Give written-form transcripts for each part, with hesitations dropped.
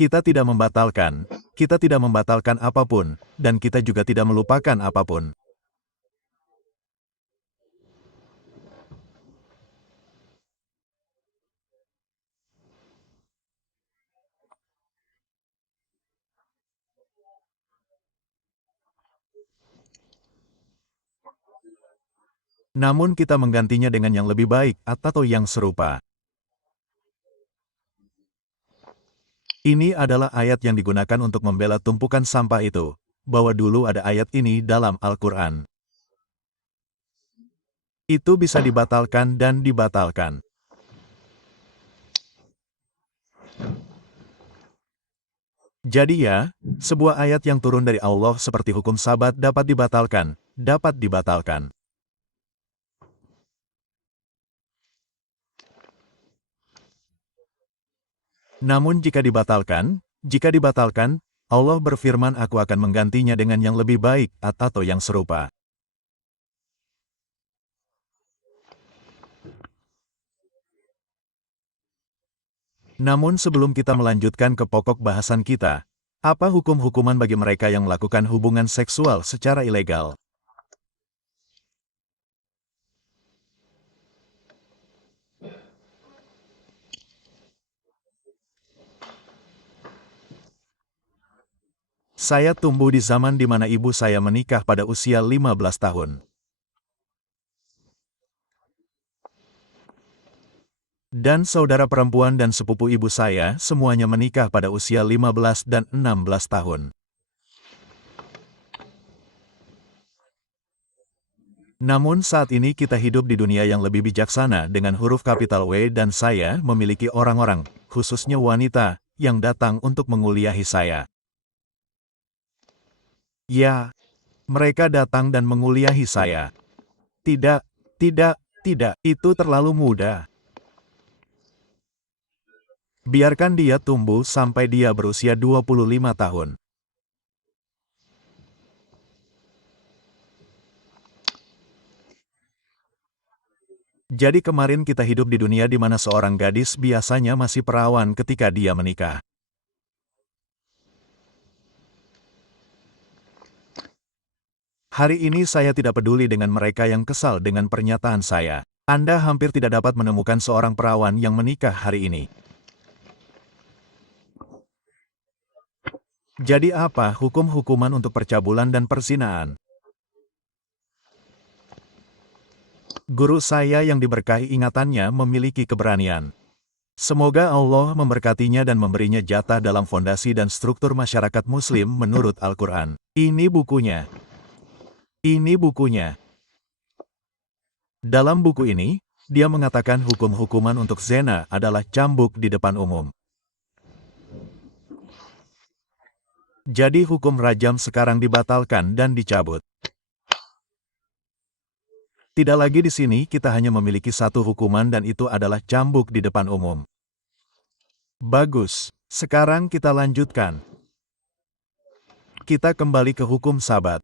Kita tidak membatalkan apapun, dan kita juga tidak melupakan apapun. Namun kita menggantinya dengan yang lebih baik atau yang serupa. Ini adalah ayat yang digunakan untuk membela tumpukan sampah itu, bahwa dulu ada ayat ini dalam Al-Quran. Itu bisa dibatalkan dan dibatalkan. Jadi ya, sebuah ayat yang turun dari Allah seperti hukum sabat dapat dibatalkan, dapat dibatalkan. Namun jika dibatalkan, Allah berfirman aku akan menggantinya dengan yang lebih baik atau yang serupa. Namun sebelum kita melanjutkan ke pokok bahasan kita, apa hukum-hukuman bagi mereka yang melakukan hubungan seksual secara ilegal? Saya tumbuh di zaman di mana ibu saya menikah pada usia 15 tahun. Dan saudara perempuan dan sepupu ibu saya semuanya menikah pada usia 15 dan 16 tahun. Namun saat ini kita hidup di dunia yang lebih bijaksana dengan huruf kapital W dan saya memiliki orang-orang, khususnya wanita, yang datang untuk menguliahi saya. Ya, mereka datang dan menguliahi saya. Tidak, tidak, itu terlalu mudah. Biarkan dia tumbuh sampai dia berusia 25 tahun. Jadi kemarin kita hidup di dunia di mana seorang gadis biasanya masih perawan ketika dia menikah. Hari ini saya tidak peduli dengan mereka yang kesal dengan pernyataan saya. Anda hampir tidak dapat menemukan seorang perawan yang menikah hari ini. Jadi apa hukum-hukuman untuk percabulan dan perzinaan? Guru saya yang diberkahi ingatannya memiliki keberanian. Semoga Allah memberkatinya dan memberinya jatah dalam fondasi dan struktur masyarakat Muslim menurut Al-Quran. Ini bukunya. Ini bukunya. Dalam buku ini, dia mengatakan hukum-hukuman untuk zina adalah cambuk di depan umum. Jadi hukum rajam sekarang dibatalkan dan dicabut. Tidak lagi di sini kita hanya memiliki satu hukuman dan itu adalah cambuk di depan umum. Bagus, sekarang kita lanjutkan. Kita kembali ke hukum sabat.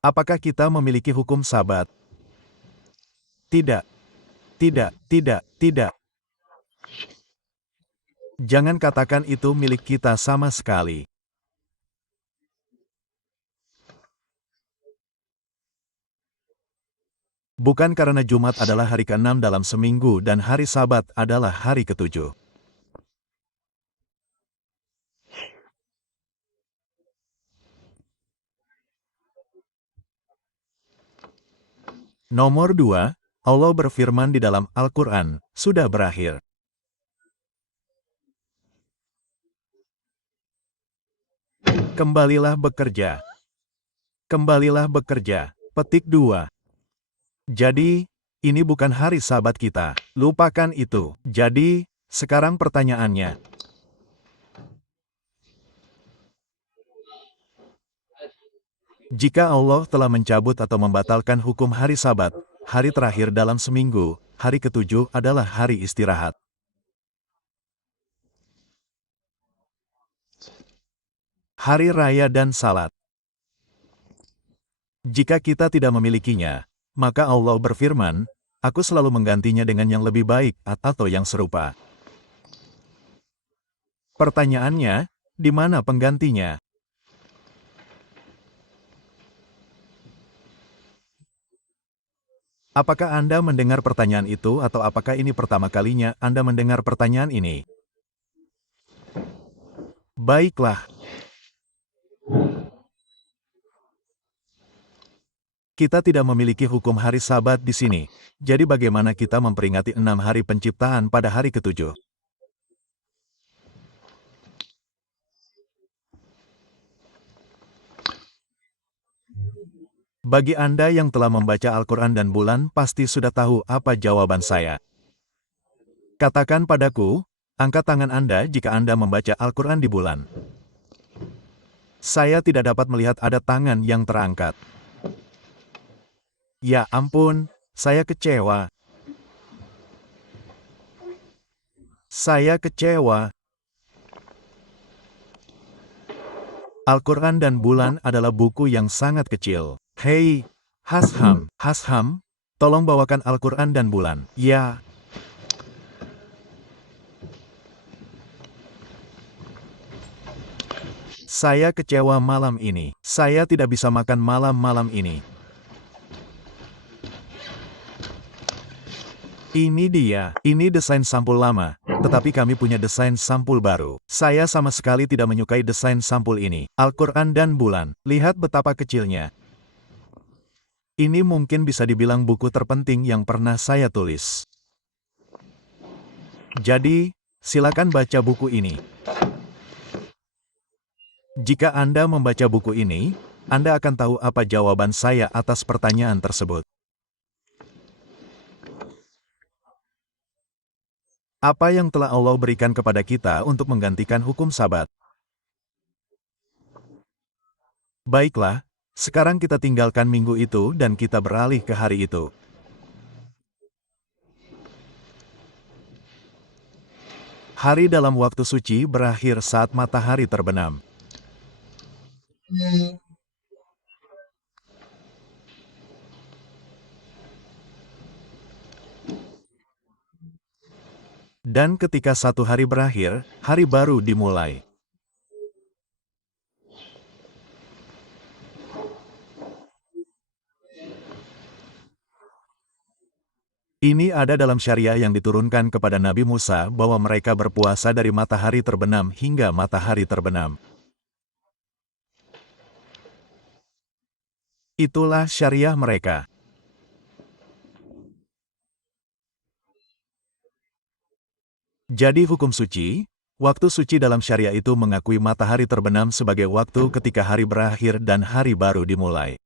Apakah kita memiliki hukum sabat? Tidak. Tidak. Jangan katakan itu milik kita sama sekali. Bukan karena Jumat adalah hari ke-6 dalam seminggu dan hari Sabat adalah hari ke-7. Nomor 2, Allah berfirman di dalam Al-Quran, sudah berakhir. Kembalilah bekerja. Kembalilah bekerja. Petik 2. Jadi, ini bukan hari Sabat kita. Lupakan itu. Jadi, sekarang pertanyaannya. Jika Allah telah mencabut atau membatalkan hukum hari Sabat, hari terakhir dalam seminggu, hari ke-7 adalah hari istirahat. Hari Raya dan Salat. Jika kita tidak memilikinya, maka Allah berfirman, Aku selalu menggantinya dengan yang lebih baik atau yang serupa. Pertanyaannya, di mana penggantinya? Apakah Anda mendengar pertanyaan itu atau apakah ini pertama kalinya Anda mendengar pertanyaan ini? Baiklah, kita tidak memiliki hukum hari Sabat di sini. Jadi bagaimana kita memperingati 6 hari penciptaan pada hari ketujuh? Bagi Anda yang telah membaca Al-Quran dan bulan pasti sudah tahu apa jawaban saya. Katakan padaku, angkat tangan Anda jika Anda membaca Al-Quran di bulan. Saya tidak dapat melihat ada tangan yang terangkat. Ya ampun, saya kecewa. Saya kecewa. Al-Quran dan bulan adalah buku yang sangat kecil. Hei, Hasham, tolong bawakan Al-Quran dan bulan. Ya, saya kecewa malam ini. Saya tidak bisa makan malam-malam ini. Ini desain sampul lama, tetapi kami punya desain sampul baru. Saya sama sekali tidak menyukai desain sampul ini. Al-Quran dan bulan, lihat betapa kecilnya. Ini mungkin bisa dibilang buku terpenting yang pernah saya tulis. Jadi, silakan baca buku ini. Jika Anda membaca buku ini, Anda akan tahu apa jawaban saya atas pertanyaan tersebut. Apa yang telah Allah berikan kepada kita untuk menggantikan hukum Sabat? Baiklah, sekarang kita tinggalkan minggu itu dan kita beralih ke hari itu. Hari dalam waktu suci berakhir saat matahari terbenam. Dan ketika satu hari berakhir, hari baru dimulai. Ini ada dalam syariah yang diturunkan kepada Nabi Musa bahwa mereka berpuasa dari matahari terbenam hingga matahari terbenam. Itulah syariah mereka. Jadi hukum suci, waktu suci dalam syariah itu mengakui matahari terbenam sebagai waktu ketika hari berakhir dan hari baru dimulai.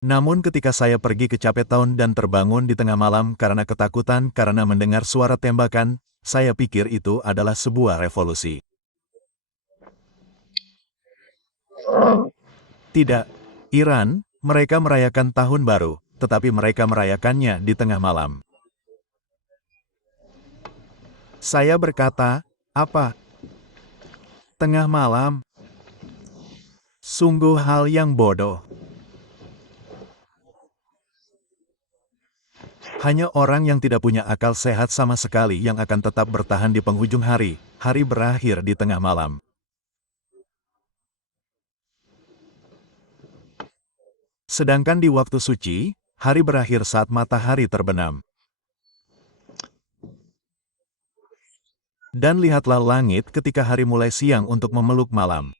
Namun ketika saya pergi ke Cape Town dan terbangun di tengah malam karena ketakutan karena mendengar suara tembakan, saya pikir itu adalah sebuah revolusi. Tidak, Iran, mereka merayakan tahun baru, tetapi mereka merayakannya di tengah malam. Saya berkata, apa? Tengah malam? Sungguh hal yang bodoh. Hanya orang yang tidak punya akal sehat sama sekali yang akan tetap bertahan di penghujung hari, hari berakhir di tengah malam. Sedangkan di waktu suci, hari berakhir saat matahari terbenam. Dan lihatlah langit ketika hari mulai siang untuk memeluk malam.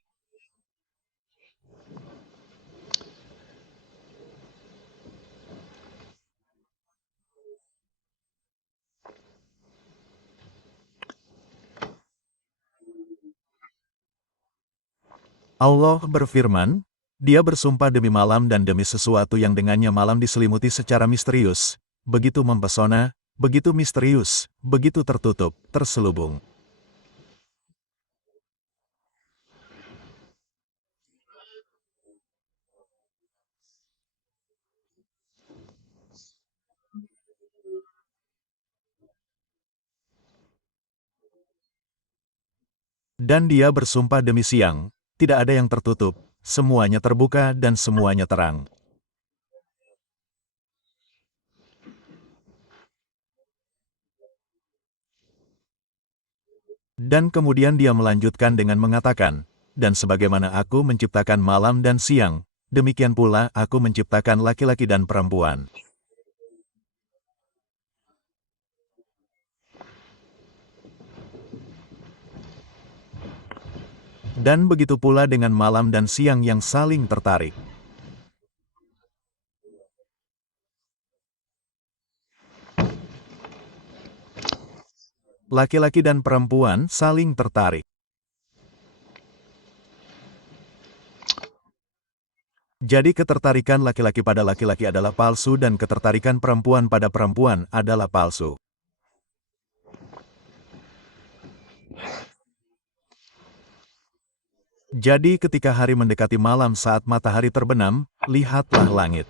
Allah berfirman, Dia bersumpah demi malam dan demi sesuatu yang dengannya malam diselimuti secara misterius, begitu mempesona, begitu misterius, begitu tertutup, terselubung. Dan Dia bersumpah demi siang, tidak ada yang tertutup, semuanya terbuka dan semuanya terang. Dan kemudian dia melanjutkan dengan mengatakan, dan sebagaimana aku menciptakan malam dan siang, demikian pula aku menciptakan laki-laki dan perempuan. Dan begitu pula dengan malam dan siang yang saling tertarik. Laki-laki dan perempuan saling tertarik. Jadi ketertarikan laki-laki pada laki-laki adalah palsu dan ketertarikan perempuan pada perempuan adalah palsu. Jadi ketika hari mendekati malam saat matahari terbenam, lihatlah langit.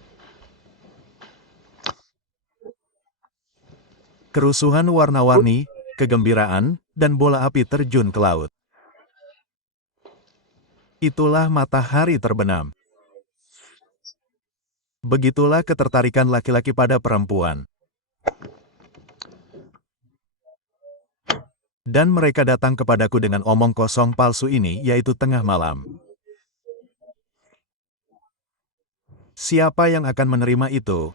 Kerusuhan warna-warni, kegembiraan, dan bola api terjun ke laut. Itulah matahari terbenam. Begitulah ketertarikan laki-laki pada perempuan. Dan mereka datang kepadaku dengan omong kosong palsu ini, yaitu tengah malam. Siapa yang akan menerima itu?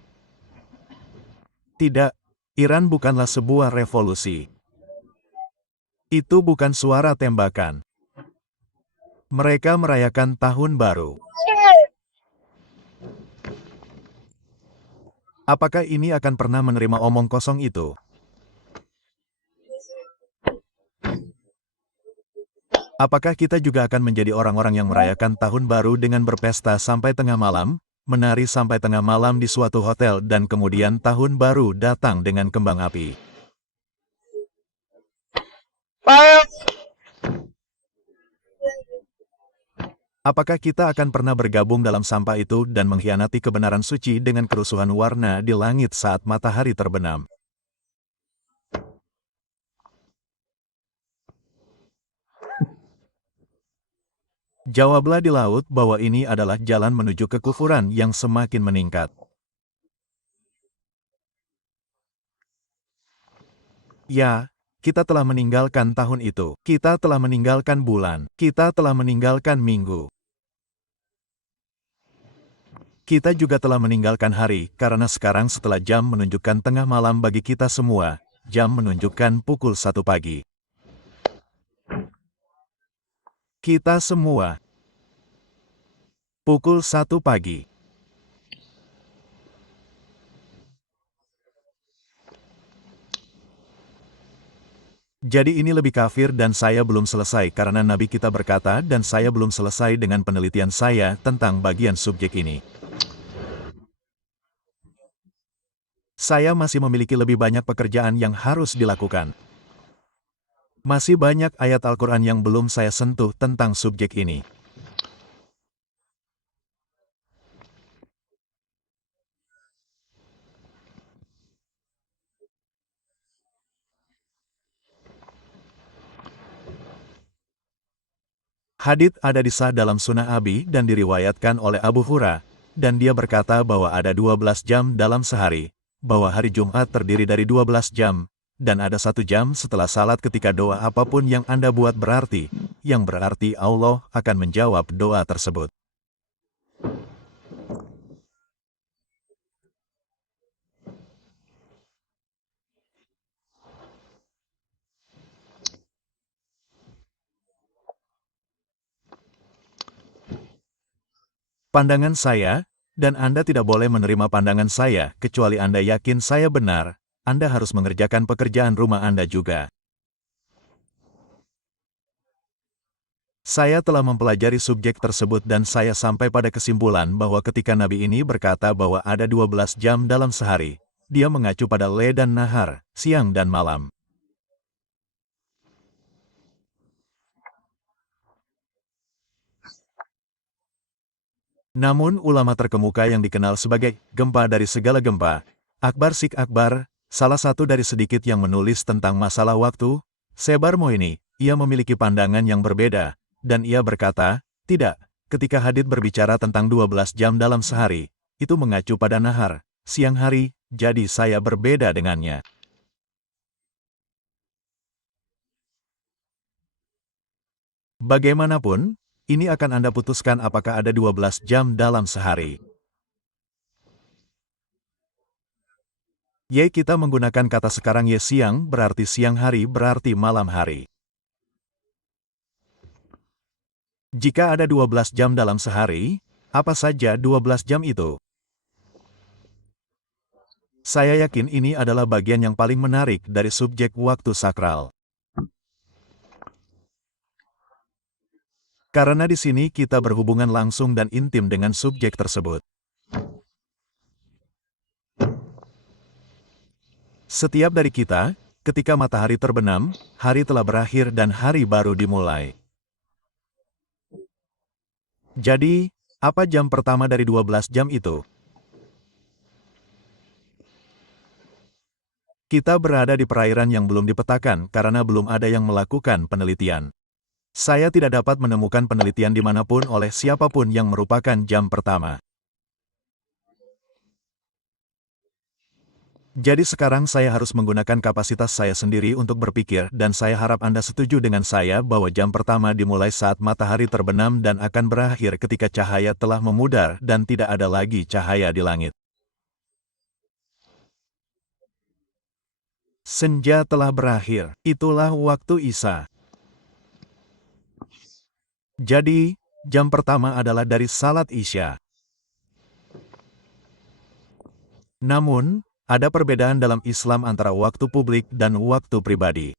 Tidak, Iran bukanlah sebuah revolusi. Itu bukan suara tembakan. Mereka merayakan tahun baru. Apakah ini akan pernah menerima omong kosong itu? Apakah kita juga akan menjadi orang-orang yang merayakan tahun baru dengan berpesta sampai tengah malam, menari sampai tengah malam di suatu hotel dan kemudian tahun baru datang dengan kembang api? Apakah kita akan pernah bergabung dalam sampah itu dan mengkhianati kebenaran suci dengan kerusuhan warna di langit saat matahari terbenam? Jawablah di laut bahwa ini adalah jalan menuju kekufuran yang semakin meningkat. Ya, kita telah meninggalkan tahun itu. Kita telah meninggalkan bulan. Kita telah meninggalkan minggu. Kita juga telah meninggalkan hari, karena sekarang setelah jam menunjukkan tengah malam bagi kita semua, jam menunjukkan pukul 1 pagi. Kita semua. Pukul 1 pagi. Jadi ini lebih kafir dan saya belum selesai karena Nabi kita berkata dan saya belum selesai dengan penelitian saya tentang bagian subjek ini. Saya masih memiliki lebih banyak pekerjaan yang harus dilakukan. Masih banyak ayat Al-Quran yang belum saya sentuh tentang subjek ini. Hadits ada disah dalam Sunnah Abi dan diriwayatkan oleh Abu Hurairah, dan dia berkata bahwa ada 12 jam dalam sehari, bahwa hari Jumat terdiri dari 12 jam, dan ada 1 jam setelah salat ketika doa apapun yang Anda buat berarti, yang berarti Allah akan menjawab doa tersebut. Pandangan saya, dan Anda tidak boleh menerima pandangan saya, kecuali Anda yakin saya benar, Anda harus mengerjakan pekerjaan rumah Anda juga. Saya telah mempelajari subjek tersebut dan saya sampai pada kesimpulan bahwa ketika Nabi ini berkata bahwa ada 12 jam dalam sehari, dia mengacu pada le dan nahar, siang dan malam. Namun ulama terkemuka yang dikenal sebagai gempa dari segala gempa, Akbar Sikh Akbar, salah satu dari sedikit yang menulis tentang masalah waktu, Sebar Moini, ia memiliki pandangan yang berbeda, dan ia berkata, tidak, ketika Hadith berbicara tentang 12 jam dalam sehari, itu mengacu pada nahar, siang hari, jadi saya berbeda dengannya. Bagaimanapun, ini akan Anda putuskan apakah ada 12 jam dalam sehari. Kita menggunakan kata sekarang siang berarti siang hari berarti malam hari. Jika ada 12 jam dalam sehari, apa saja 12 jam itu? Saya yakin ini adalah bagian yang paling menarik dari subjek waktu sakral. Karena di sini kita berhubungan langsung dan intim dengan subjek tersebut. Setiap dari kita, ketika matahari terbenam, hari telah berakhir dan hari baru dimulai. Jadi, apa jam pertama dari 12 jam itu? Kita berada di perairan yang belum dipetakan karena belum ada yang melakukan penelitian. Saya tidak dapat menemukan penelitian dimanapun oleh siapapun yang merupakan jam pertama. Jadi sekarang saya harus menggunakan kapasitas saya sendiri untuk berpikir dan saya harap Anda setuju dengan saya bahwa jam pertama dimulai saat matahari terbenam dan akan berakhir ketika cahaya telah memudar dan tidak ada lagi cahaya di langit. Senja telah berakhir, itulah waktu Isya. Jadi, jam pertama adalah dari salat Isya. Namun, ada perbedaan dalam Islam antara waktu publik dan waktu pribadi.